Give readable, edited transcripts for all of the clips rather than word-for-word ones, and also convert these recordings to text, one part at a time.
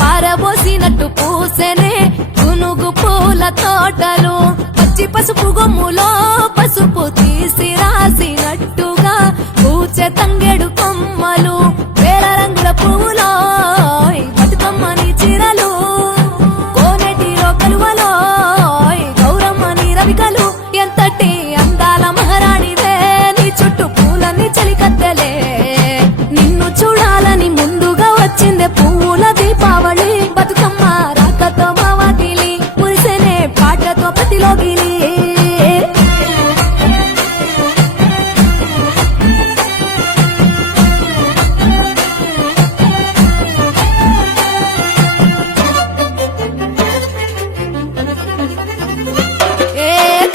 పారబోసినట్టు పూసెనే గునుగు పూల తోటలు పచ్చి పసుపు గొమ్ములో పసుపు తీసి రాసినట్టుగా పూచె తంగెడు కొమ్మలు వేల రంగుల పువ్వులో బతుకమ్మని చీరలు కోనేటిలో కలువలో గౌరమ్మని రవికలు ఎంతటి అందాల మహారాణివే నీ చుట్టూ పూలన్నీ చలికత్తెలే నిన్ను చూడాలని ముందుగా వచ్చిందే పువ్వుల దీపావళి బతుకమ్మ రాకతో మా వాకిలి మురిసెనే పాటతో ప్రతిలోగిలి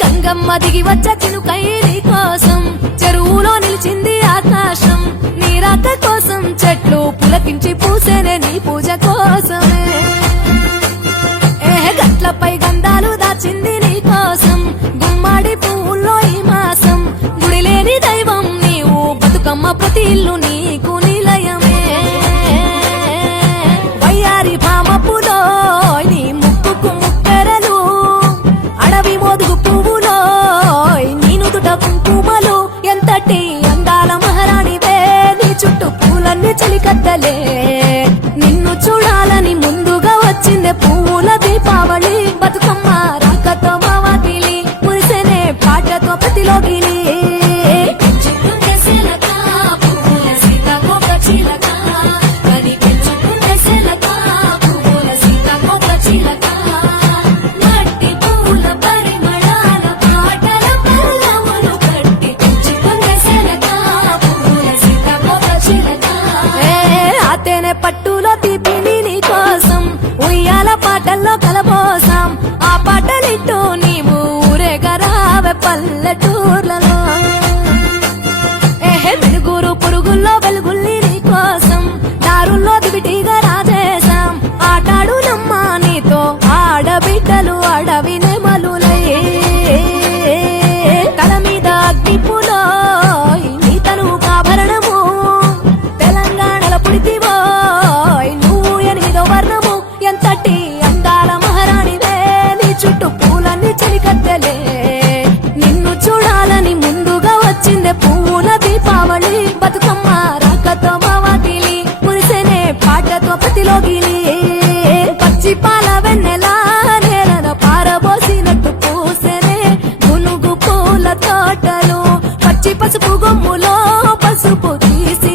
గంగమ్మ దిగి వచ్చ చినుకై నీ కోసం చెరువులో నిలిచింది ఆకాశం నీ రాక కోసం చెట్లు పులకించి పూసేనే నీ పూజ కోసమే గట్లపై గంధాలు దాచింది నీ కోసం గుమ్మాడి పువ్వుల్లో ఈ మాసం గుడిలేని దైవం నీవు బతుకమ్మ ప్రతి ఇల్లు నీకు నిలయమే వయ్యారి భామపులో నీ ముక్కుకు ముక్కెరలు అడవి మోదుగు పువ్వులో నీ నుదుట కుంకుమలు ఎంతటి అందాల మహారాణివే నీ చుట్టూ పూలన్నీ చలికత్తలే నిన్ను చూడాలని ముందుగా వచ్చిందే పువ్వుల దీపావళి బతుకమ్మ రాకతో మా వాకిలి మురిసెనే పాటతో ప్రతిలోగిలి పట్టులో తీపిని నీ కోసం ఉయ్యాల పాటల్లో కలబోసాం ఆ పాటలిట్టు నీవు ఊరేగరావే పల్లెటూర్లలో వెలుగురు పురుగుల్లో వెలుగుల్ని నీ కోసం దారుల్లో దివిటిగా రాజేశాం ఆటాడు నమ్మ నీతో ఆడబిడ్డలు అడవి నెమలులై తల మీద అగ్నిపులో నీ తను ఆభరణము తెలంగాణల పుడితివో నువ్వు 8వ వర్ణము ఎంతటి అందాల మహారాణివే నీ చుట్టూ పూలన్నీ చలికత్తెలే నిన్ను చూడాలని ముందుగా వచ్చిందే పువ్వుల దీపావళి బతుకమ్మ రాకతో మా వాకిలి మురిసెనే పాటతో ప్రతిలోగిలి పచ్చి పాల వెన్నెలా నేలన పారబోసినట్టు పూసెనే గునుగు పూల తోటలు పచ్చి పసుపు గొమ్ములో పసుపు తీసి